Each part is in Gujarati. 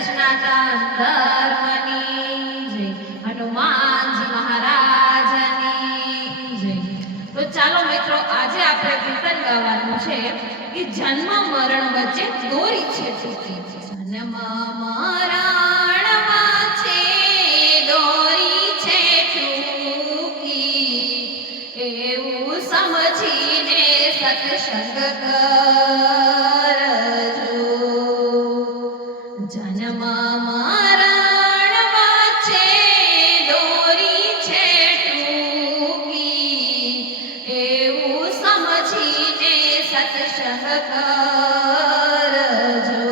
સનાતન ધર્મની જય, હનુમાનજી મહારાજની જય. તો ચાલો મિત્રો, આજે આપણે કીર્તન ગાવાનું છે કે જન્મ મરણ વચ્ચે દોરી છે ટૂંકી. જન્મ મરણ વચ્ચે દોરી છે ટૂંકી, એવું સમજીને સત્સંગ કરજો. જન્મ મરણ વચ્ચે દોરી છે ટૂંકી, એવું સમજીને સત્સંગ કરજો.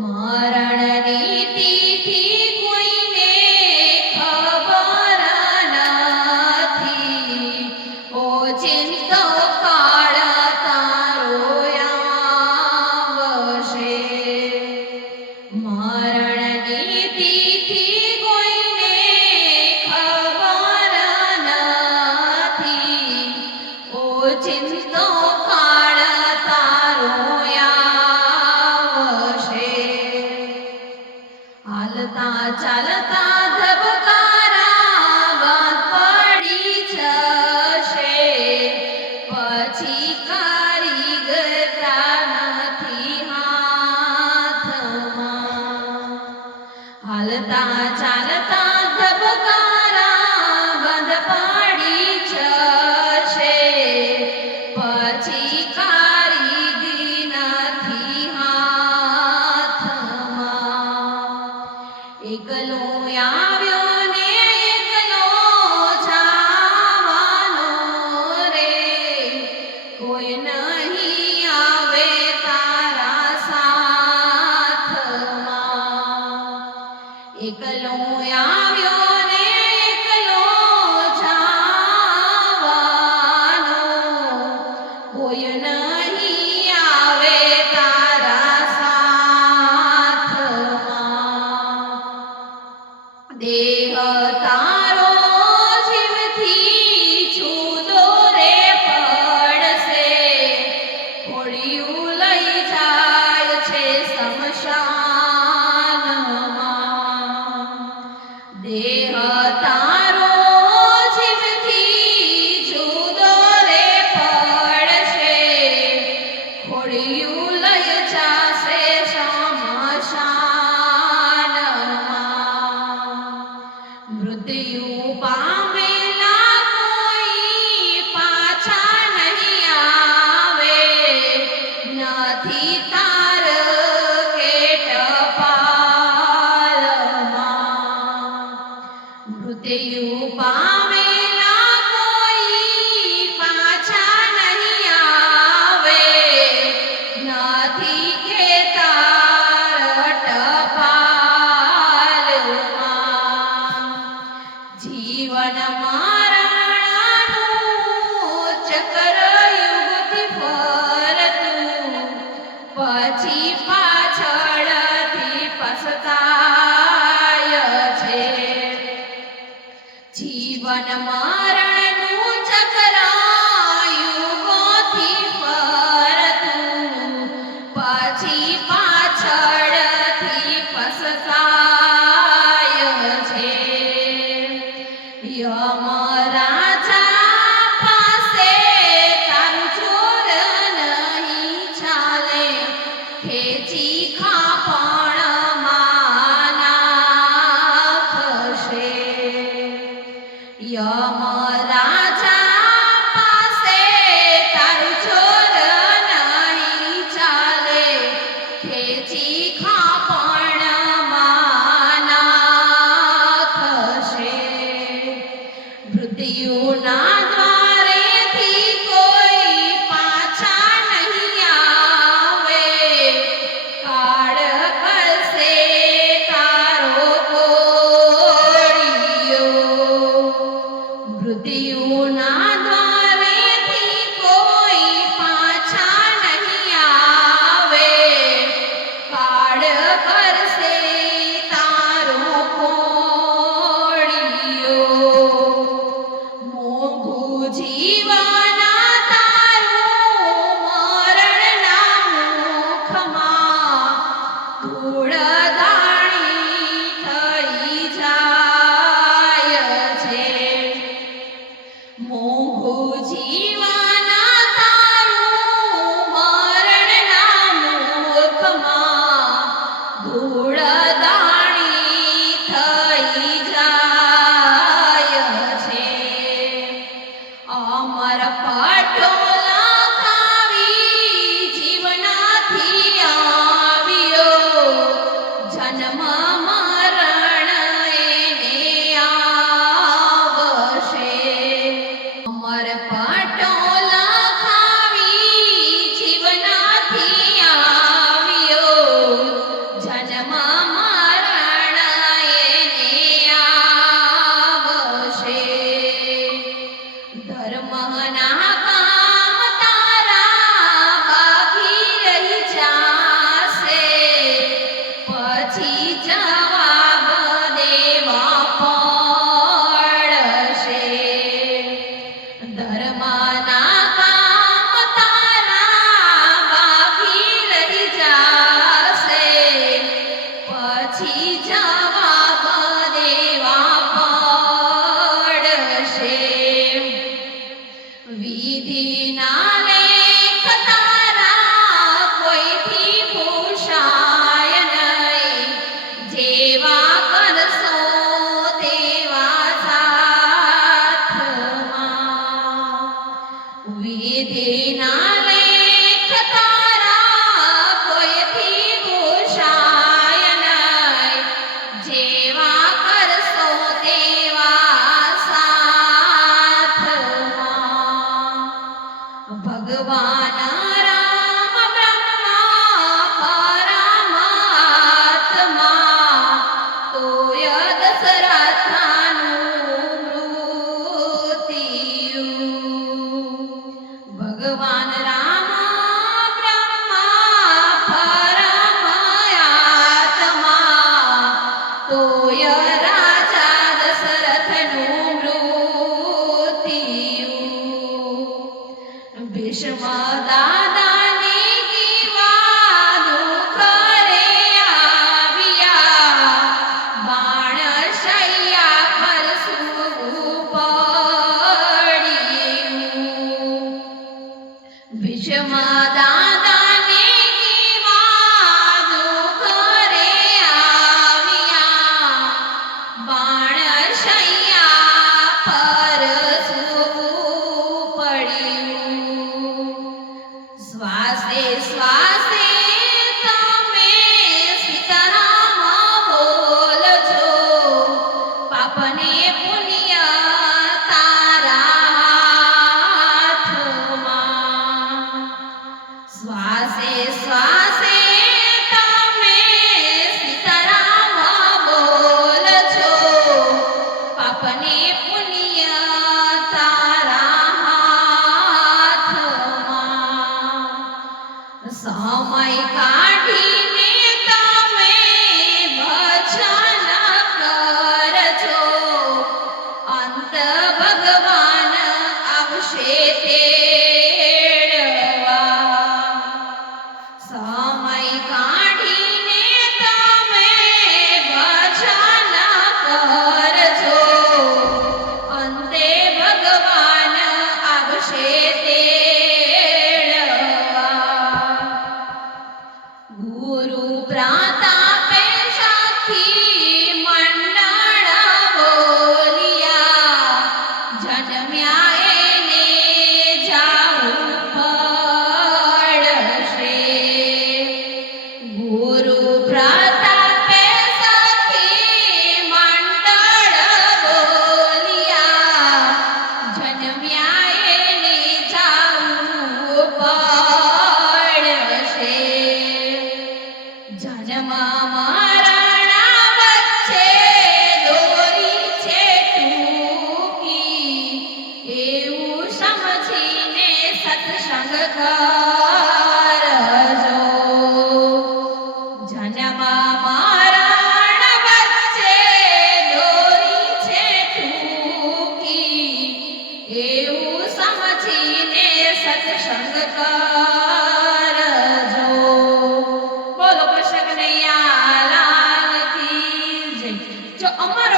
મરણની તિથિ કોઈને ખબર નથી, ઓચિંતો કાળ તારો આવશે. મરણની તિથિ કોઈને ખબર નથી, ઓચિંતો કાળ તારો આવશે. હાલતા ચાલતા ધબકારા બંધ પડી જશે, પછી કારીગરતા નથી હાથમાં. હાલતા ચાલતા ધબકારા બંધ પડી જશે, પછી કારીગરી નથી હાથમાં. એકલો આવ્યો ને એકલો જાવાનો રે, કોઈ નહીં આવે તારા સાથમાં. એકલો આવ્યો ને એકલો જાવાનો, કોઈ નહીં આવે તારા સાથમાં. દેહ તારો જીવથી જુદો રે પડશે, ખોડિયું લઈ જાય છે સ્મશાનમાં. દેહ તારો જીવથી જુદો રે પડશે, ખોડિયું લઈ જશે સ્મશાનમાં. મૃત્યુ પામેલા કોઈ પાછા નહીં આવે, નથી તાર કે ટપાલમાં. મૃત્યુ પામેલા કોઈ પાછા નહીં આવે, નથી કે તાર ટપાલમાં. જીવન મરણનું ચક્ર યુગથી ફરતું, પછી પાછળથી પછતાય છે. જીવન મરણનું ચક્ર યુગોથી ફરતું, પછી પાછળથી પછતાય છે. યમરાજા પાસે તારું જોર નહીં ચાલે, ખેંચી ખાપણમાં નાખશે. યમરાજા પાસે તારું જોર નહીં ચાલે, ખેંચી ખાપણમાં નાખશે. મૃત્યુના દ્વારેથી કોઈ પાછા નહીં આવે, કાળ કરશે તારો કોળિયો. મૃત્યુના દ્વારેથી કોઈ પાછા નહીં આવે, કાળ કરશે તારો કોળિયો. મોંઘું જીવન તારું મરણના મુખમાં, ધૂળધાણી થઈ જાય છે મોંઘું જીવન તારું મરણના મુખમાં ધૂળધાણી થઈ જાય છે અમર પટોલા ખાવી જીવનાથી આવ્યો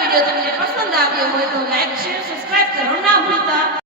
વિડીયો તમને પસંદ આવ્યો હોય તો લાઈક શેર સબસ્ક્રાઇબ કરવાનું ના ભૂલતા.